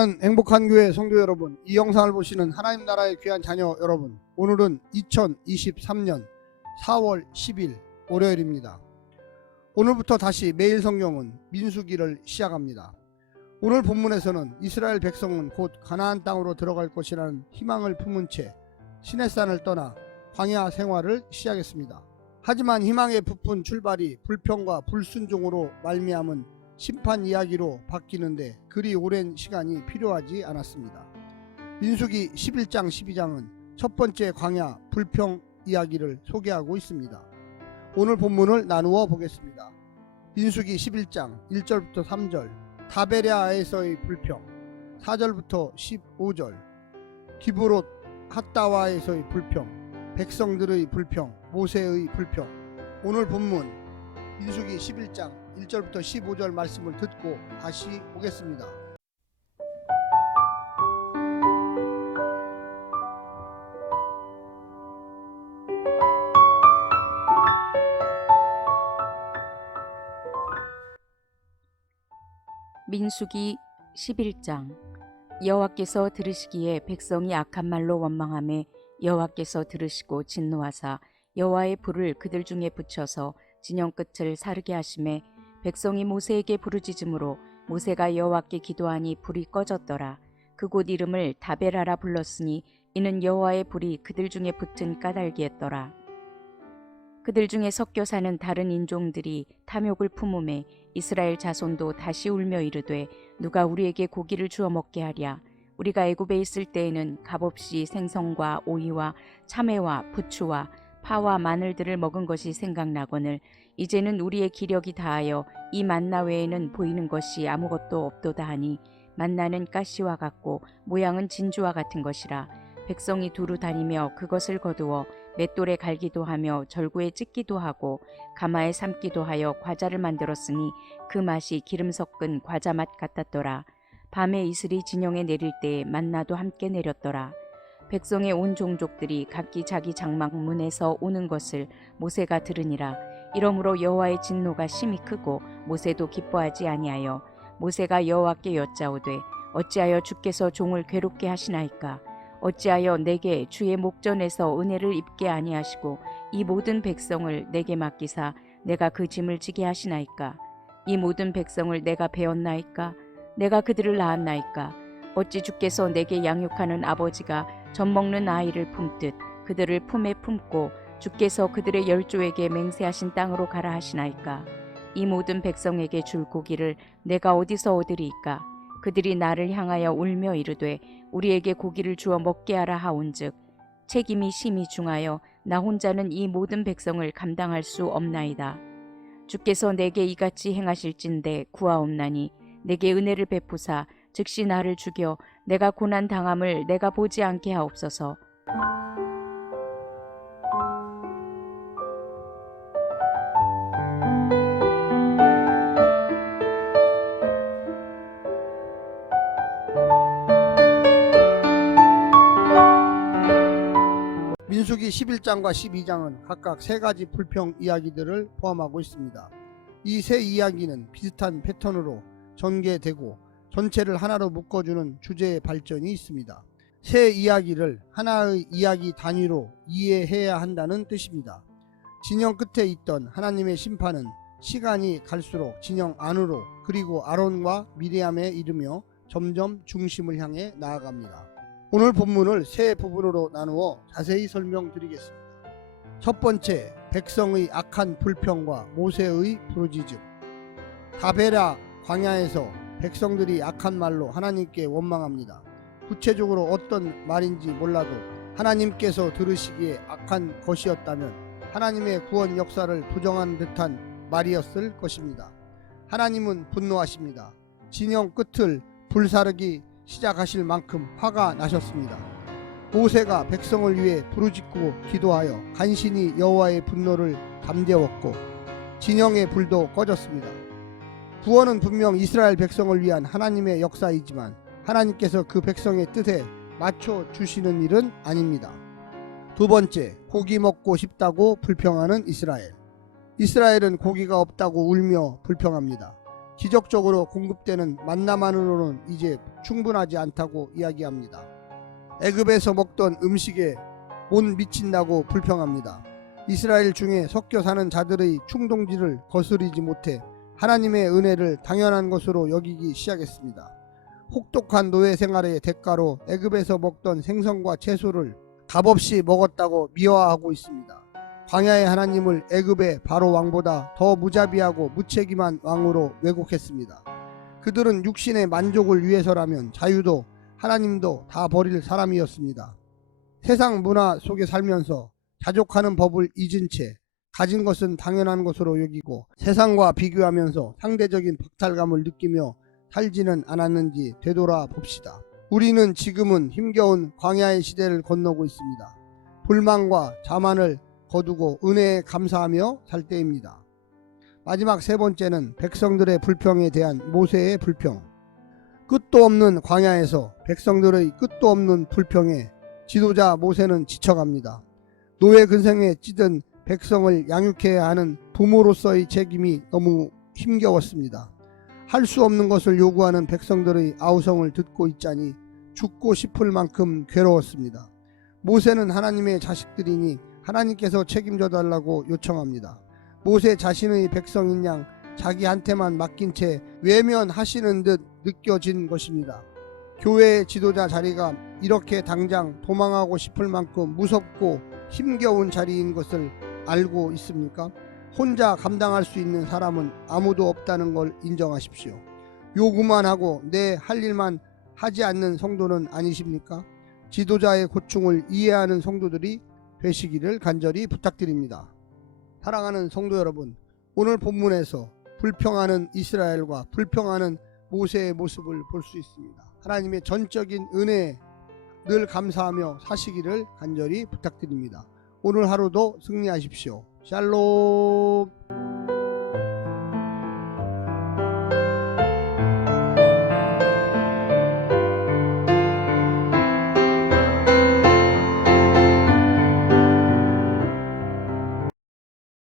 사랑하는 행복한 교회 성도 여러분, 이 영상을 보시는 하나님 나라의 귀한 자녀 여러분, 오늘은 2023년 4월 10일 월요일입니다. 오늘부터 다시 매일 성경은 민수기를 시작합니다. 오늘 본문에서는 이스라엘 백성은 곧 가나안 땅으로 들어갈 것이라는 희망을 품은 채 시내산을 떠나 광야 생활을 시작했습니다. 하지만 희망에 부푼 출발이 불평과 불순종으로 말미암은 심판 이야기로 바뀌는데 그리 오랜 시간이 필요하지 않았습니다. 민수기 11장 12장은 첫 번째 광야 불평 이야기를 소개하고 있습니다. 오늘 본문을 나누어 보겠습니다. 민수기 11장 1절부터 3절, 다베랴에서의 불평, 4절부터 15절, 기브롯 핫다와에서의 불평, 백성들의 불평, 모세의 불평. 오늘 본문 민수기 11장 1절부터 15절 말씀을 듣고 다시 보겠습니다. 민수기 11장. 여호와께서 들으시기에 백성이 악한 말로 원망하매 여호와께서 들으시고 진노하사 여호와의 불을 그들 중에 붙여서 진영 끝을 사르게 하시매 백성이 모세에게 부르짖음으로 모세가 여호와께 기도하니 불이 꺼졌더라. 그곳 이름을 다베라라 불렀으니 이는 여호와의 불이 그들 중에 붙은 까닭이었더라. 그들 중에 섞여 사는 다른 인종들이 탐욕을 품음에 이스라엘 자손도 다시 울며 이르되 누가 우리에게 고기를 주어 먹게 하랴. 우리가 애굽에 있을 때에는 값없이 생선과 오이와 참외와 부추와 파와 마늘들을 먹은 것이 생각나거늘 이제는 우리의 기력이 다하여 이 만나 외에는 보이는 것이 아무것도 없도다 하니 만나는 가시와 같고 모양은 진주와 같은 것이라. 백성이 두루 다니며 그것을 거두어 맷돌에 갈기도 하며 절구에 찢기도 하고 가마에 삶기도 하여 과자를 만들었으니 그 맛이 기름 섞은 과자 맛 같았더라. 밤에 이슬이 진영에 내릴 때에 만나도 함께 내렸더라. 백성의 온 종족들이 각기 자기 장막 문에서 오는 것을 모세가 들으니라. 이러므로 여호와의 진노가 심히 크고 모세도 기뻐하지 아니하여 모세가 여호와께 여짜오되 어찌하여 주께서 종을 괴롭게 하시나이까. 어찌하여 내게 주의 목전에서 은혜를 입게 아니하시고 이 모든 백성을 내게 맡기사 내가 그 짐을 지게 하시나이까. 이 모든 백성을 내가 배웠나이까. 내가 그들을 낳았나이까. 어찌 주께서 내게 양육하는 아버지가 젖 먹는 아이를 품듯 그들을 품에 품고 주께서 그들의 열조에게 맹세하신 땅으로 가라 하시나이까. 이 모든 백성에게 줄 고기를 내가 어디서 얻으리이까. 그들이 나를 향하여 울며 이르되 우리에게 고기를 주어 먹게 하라 하온즉 책임이 심히 중하여 나 혼자는 이 모든 백성을 감당할 수 없나이다. 주께서 내게 이같이 행하실진대 구하옵나니 내게 은혜를 베푸사 즉시 나를 죽여 내가 고난 당함을 내가 보지 않게 하옵소서. 민수기 11장과 12장은 각각 세 가지 불평 이야기들을 포함하고 있습니다. 이 세 이야기는 비슷한 패턴으로 전개되고 전체를 하나로 묶어주는 주제의 발전이 있습니다. 세 이야기를 하나의 이야기 단위로 이해해야 한다는 뜻입니다. 진영 끝에 있던 하나님의 심판은 시간이 갈수록 진영 안으로 그리고 아론과 미리암에 이르며 점점 중심을 향해 나아갑니다. 오늘 본문을 세 부분으로 나누어 자세히 설명드리겠습니다. 첫 번째, 백성의 악한 불평과 모세의 부르짖음. 다베라 광야에서 백성들이 악한 말로 하나님께 원망합니다. 구체적으로 어떤 말인지 몰라도 하나님께서 들으시기에 악한 것이었다면 하나님의 구원 역사를 부정한 듯한 말이었을 것입니다. 하나님은 분노하십니다. 진영 끝을 불사르기 시작하실 만큼 화가 나셨습니다. 모세가 백성을 위해 부르짖고 기도하여 간신히 여호와의 분노를 잠재웠고 진영의 불도 꺼졌습니다. 구원은 분명 이스라엘 백성을 위한 하나님의 역사이지만 하나님께서 그 백성의 뜻에 맞춰 주시는 일은 아닙니다. 두 번째, 고기 먹고 싶다고 불평하는 이스라엘. 이스라엘은 고기가 없다고 울며 불평합니다. 기적적으로 공급되는 만나만으로는 이제 충분하지 않다고 이야기합니다. 애굽에서 먹던 음식에 못 미친다고 불평합니다. 이스라엘 중에 섞여 사는 자들의 충동지를 거스르지 못해 하나님의 은혜를 당연한 것으로 여기기 시작했습니다. 혹독한 노예 생활의 대가로 애굽에서 먹던 생선과 채소를 값없이 먹었다고 미화하고 있습니다. 광야의 하나님을 애굽의 바로 왕보다 더 무자비하고 무책임한 왕으로 왜곡했습니다. 그들은 육신의 만족을 위해서라면 자유도 하나님도 다 버릴 사람이었습니다. 세상 문화 속에 살면서 자족하는 법을 잊은 채 가진 것은 당연한 것으로 여기고 세상과 비교하면서 상대적인 박탈감을 느끼며 살지는 않았는지 되돌아 봅시다. 우리는 지금은 힘겨운 광야의 시대를 건너고 있습니다. 불만과 자만을 거두고 은혜에 감사하며 살 때입니다. 마지막 세 번째는 백성들의 불평에 대한 모세의 불평. 끝도 없는 광야에서 백성들의 끝도 없는 불평에 지도자 모세는 지쳐갑니다. 노예 근성에 찌든 백성을 양육해야 하는 부모로서의 책임이 너무 힘겨웠습니다. 할 수 없는 것을 요구하는 백성들의 아우성을 듣고 있자니 죽고 싶을 만큼 괴로웠습니다. 모세는 하나님의 자식들이니 하나님께서 책임져 달라고 요청합니다. 모세 자신의 백성인 양 자기한테만 맡긴 채 외면하시는 듯 느껴진 것입니다. 교회의 지도자 자리가 이렇게 당장 도망하고 싶을 만큼 무섭고 힘겨운 자리인 것을 알고 있습니까? 혼자 감당할 수 있는 사람은 아무도 없다는 걸 인정하십시오. 요구만 하고 내 할 일만 하지 않는 성도는 아니십니까? 지도자의 고충을 이해하는 성도들이 되시기를 간절히 부탁드립니다. 사랑하는 성도 여러분, 오늘 본문에서 불평하는 이스라엘과 불평하는 모세의 모습을 볼 수 있습니다. 하나님의 전적인 은혜에 늘 감사하며 사시기를 간절히 부탁드립니다. 오늘 하루도 승리하십시오. 샬롬.